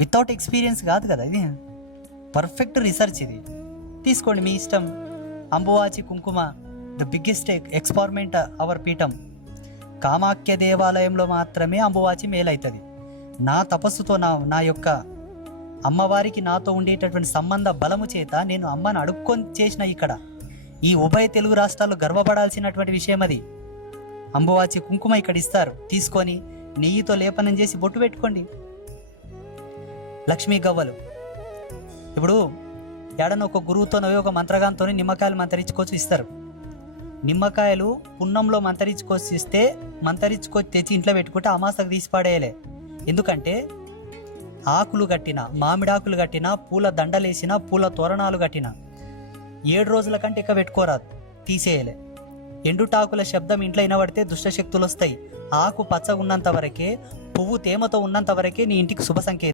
Without experience కాదు కదా ఇది, పర్ఫెక్ట్ రీసెర్చ్ ఇది. తీసుకోండి మీ ఇష్టం. అంబువాచి కుంకుమ ద బిగ్గెస్ట్ ఎక్స్పెరిమెంట్ అవర్ పీఠం. కామాఖ్య దేవాలయంలో మాత్రమే అంబువాచి మేలవుతుంది. నా తపస్సుతో నా యొక్క అమ్మవారికి నాతో ఉండేటటువంటి సంబంధ బలము చేత నేను అమ్మని అడుక్కొని చేసిన ఇక్కడ ఈ ఉభయ తెలుగు రాష్ట్రాల్లో గర్వపడాల్సినటువంటి విషయం అది. అంబువాచి కుంకుమ ఇక్కడ ఇస్తారు, తీసుకొని నెయ్యితో లేపనం చేసి బొట్టు పెట్టుకోండి. లక్ష్మీ గవ్వలు ఇప్పుడు ఏడన్నా ఒక గురువుతోనో ఒక మంత్రగాంతో నిమ్మకాయలు మంతరించుకొచ్చి ఇస్తారు. నిమ్మకాయలు పున్నంలో మంతరించుకొచ్చి తెచ్చి ఇంట్లో పెట్టుకుంటే అమాసకు తీసి పడేయలే. ఎందుకంటే ఆకులు కట్టిన, మామిడాకులు కట్టిన, పూల దండలేసిన, పూల తోరణాలు కట్టిన 7 రోజుల కంటే ఇక పెట్టుకోరాదు, తీసేయలే. ఎండుటాకుల శబ్దం ఇంట్లో వినబడితే దుష్టశక్తులు వస్తాయి. ఆకు పచ్చగా ఉన్నంత వరకే, పువ్వు తేమతో ఉన్నంత వరకే నీ ఇంటికి శుభ సంకేతం.